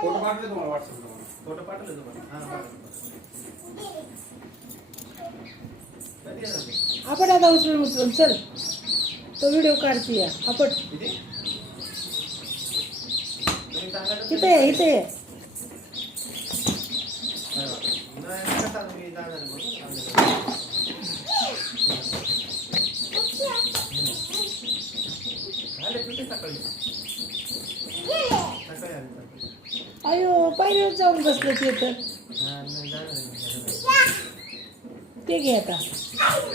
Photo पाठवले तुम्हाला व्हॉट्सअपला. फोटो पाठवले तुम्हाला. आपण आता उचलून चल, तो व्हिडिओ काढते आपण. इथे इथे अयो पायरीवर जाऊन बसले ते तर. ते घे आता,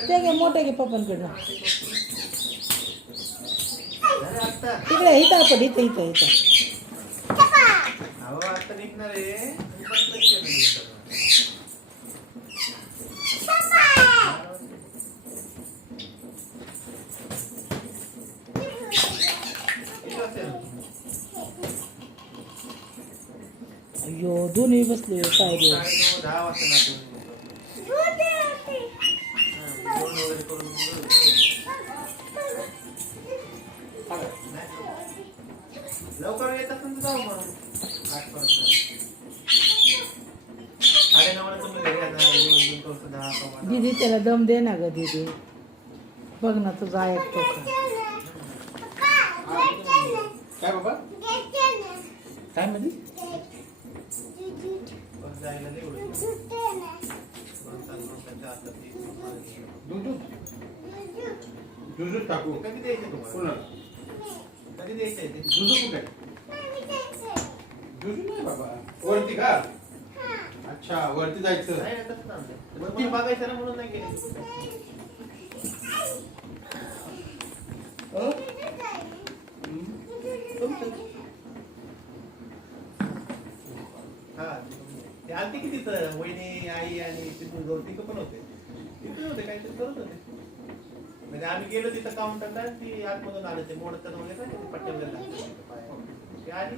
ते घे मोठे घे पप्पांकडनं. तिकडे इथं आपण इथं इथं इथं अयो दोन्ही बसले पायरीवर. लवकर येत असेल तर जाऊ मग 8:00 8:30 तुम्ही घरी आता. दीदी त्याला दम दे ना ग दीदी. बघ ना तुझा ऐकतो का. काय बाबा काय म्हणते? दूध टाकू. कधी द्यायचं तुम्हाला? कधी द्यायचंय ते? दूध कुठे? दूध नाही बाबा. वरती का? अच्छा वरती जायचं. नाही येतच ना. वरती बघायचं ना म्हणून नाही गेले. हा ते आलते की तिथं वहिनी आई आणि तिथून जोड तिथं पण होते. तिथे होते काहीतरी करत होते. म्हणजे आम्ही गेलो तिथं काउंटरला ती आतमधून आले ते मोडत वगैरे काय ते पट्ट्या वगैरे ती आली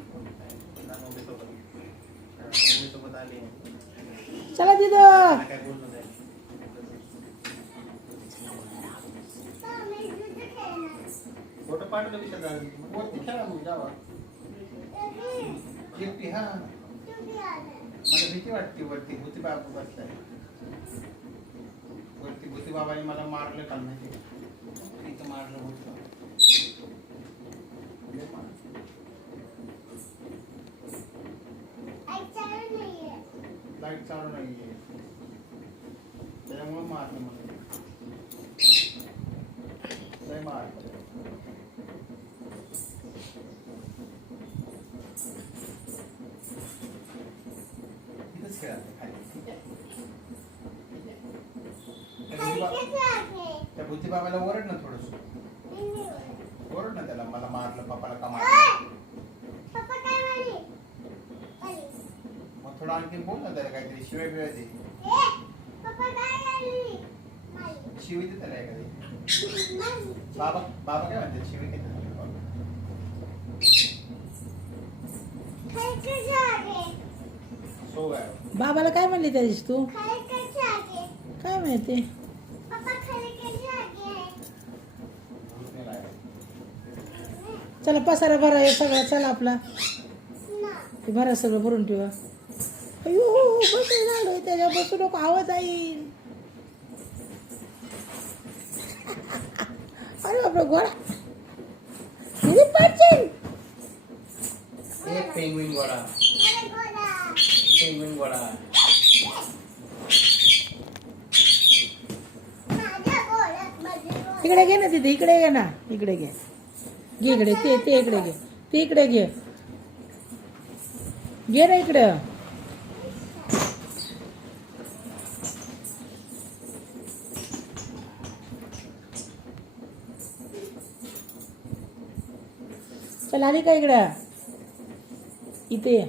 सोबत आली. चला तिथं. काय बोलणं नाही. फोटो पाठवलं विषय झाला. वरती खेळा मग जावा. एकटी हा मला भीती वाटते. वरती भूती बाबा बसलाय. वरती भूती बाबाने मला मारलं काल माहिती. इथं मारलं होतं. लाईट चालू नाहीये त्याच्यामुळे मारलं मला. लय मारलं. इथंच खेळा खाली. त्या भूती बाबाला ओरड ना थोडस. ओरड ना त्याला. मला मारलं पप्पाला का मारलं. मग थोडं आणखी बोल ना त्याला काहीतरी शिवाय बिवाय दे. शिवी दे त्याला एखादी. बाबा बाबा काय म्हणतात शिवी देतात सो काय. बाबाला काय म्हणली त्या दिवशी तू? काय माहिती. चला पसारा भरा हे सगळं. चला आपला ते भरा सगळं भरून ठेवा. अयो बसून झालोय त्याच्या. बसू नको आवाज येईल. अरे बापरे घोडा. किती पडशील. एक पेंग्विन गोळा. पेंग्विन गोळा. इकडे घे ना तिथे. इकडे घे ना. इकडे घे. घे इकडे. ते इकडे घे. ते इकडे घे. घे ना इकडे. चल आली का इकडं. इथे ये.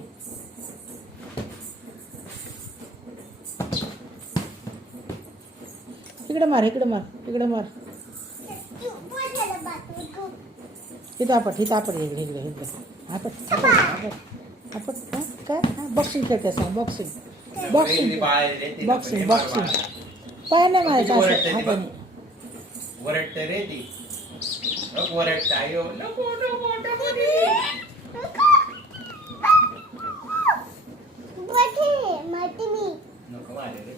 इकडे मार. इकडे मार. इकडे मार. इथं आपट. इथं आपट. इकडे इकडे इकडे आपट आपट आपट. काय बॉक्सिंग खेळते सांग. Boxing boxing boxing boxing. पाय नाही मारायचं असं हाताने. वरटते रे ती वरटते आयो नको नको नको रे. नको मारे रे.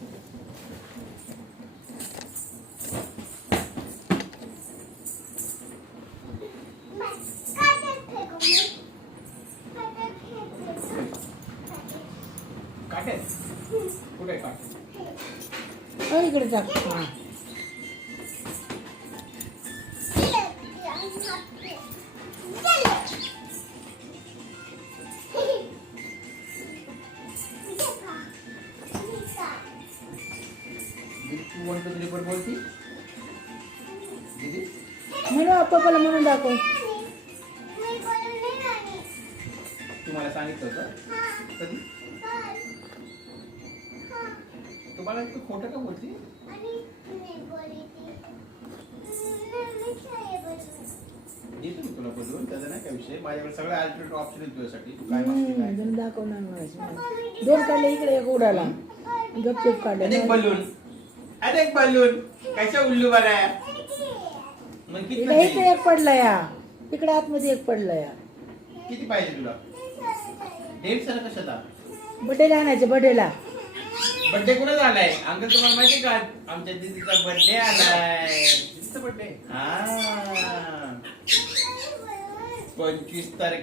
काटे कुठे काटे इकडे टाक हा. तू 1 2 3 4 बोलती दीदी. म्हणून पप्पाला म्हणून दाखव. तुम्हाला सांगितलं होतं कधी तुम्हाला तू खोटं का बोलती. देतो मी तुला बोलून त्याचा नाही काय विषय. माझ्याकडे सगळे अल्टरनेटिव्ह ऑप्शन आहेत तुझ्यासाठी. तू काय मागते काय. जण दाखवणार मला. 2 काढले इकडे एक उडाला गपचूप काढले. अनेक बलून कशा उल्लू बनाया. मग किती इकडे पाहिजे? एक पडला या. इकडे आतमध्ये एक पडला या. किती पाहिजे तुला. 150 कशाला. बड्डेला आणायचे बड्डेला. बर्थडे कुणा झालाय अंकल तुम्हाला माहिती का. आमच्या दीदीचा बर्थडे आलाय. दीदीचा बर्थडे हा 25 तारीख